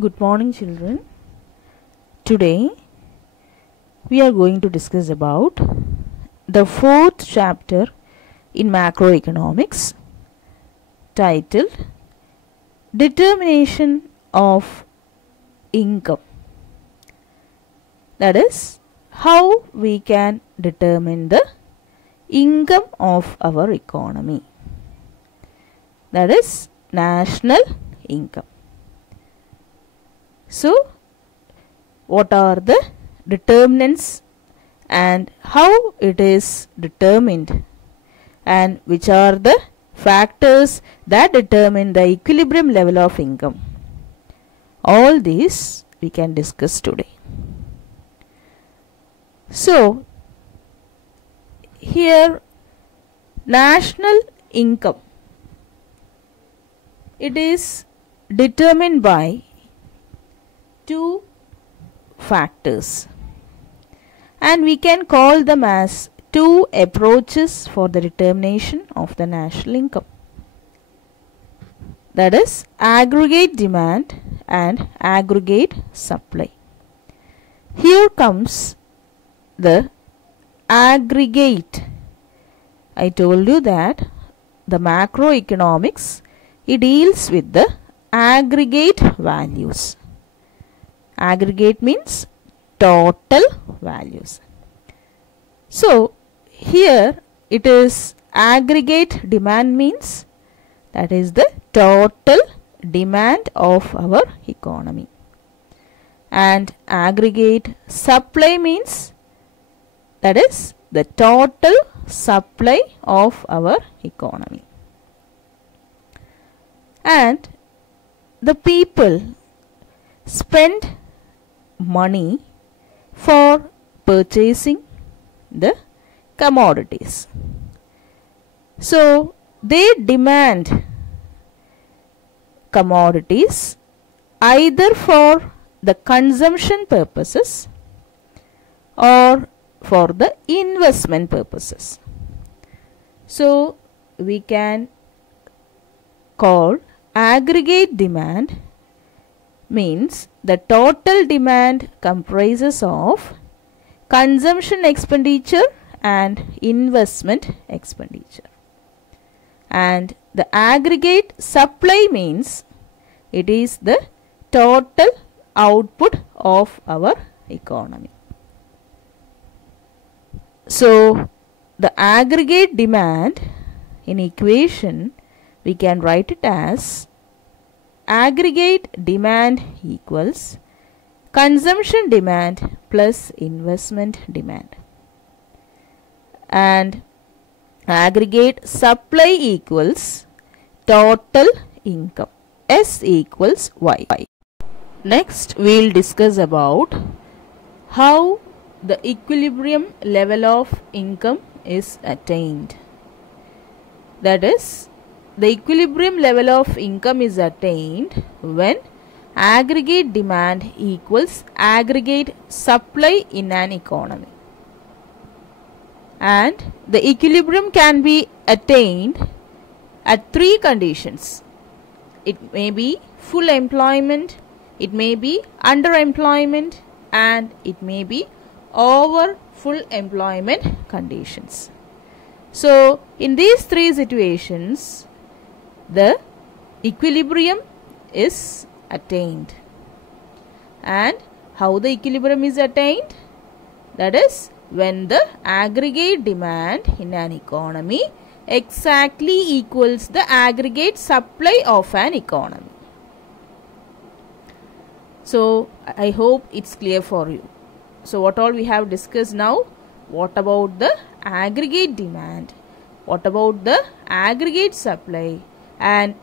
Good morning, children. Today we are going to discuss about the fourth chapter in macroeconomics titled Determination of Income. That is, how we can determine the income of our economy. That is national income. So, what are the determinants and how it is determined, and which are the factors that determine the equilibrium level of income? All these we can discuss today. So, here national income, it is determined by two factors, and we can call them as two approaches for the determination of the national income. That is aggregate demand and aggregate supply. Here comes the aggregate. I told you that the macroeconomics, it deals with the aggregate values. Aggregate means total values. So, here it is aggregate demand means that is the total demand of our economy. And aggregate supply means that is the total supply of our economy. And the people spend money for purchasing the commodities. So, they demand commodities either for the consumption purposes or for the investment purposes. So, we can call aggregate demand means the total demand comprises of consumption expenditure and investment expenditure. And the aggregate supply means it is the total output of our economy. So, the aggregate demand in equation, we can write it as aggregate demand equals consumption demand plus investment demand, and aggregate supply equals total income. S equals Y. Next we will discuss about how the equilibrium level of income is attained. That is, the equilibrium level of income is attained when aggregate demand equals aggregate supply in an economy. And the equilibrium can be attained at three conditions. It may be full employment, it may be underemployment, and it may be over full employment conditions. So, in these three situations, the equilibrium is attained. And how the equilibrium is attained? That is, when the aggregate demand in an economy exactly equals the aggregate supply of an economy. So, I hope it's clear for you. So, what all we have discussed now? What about the aggregate demand? What about the aggregate supply? And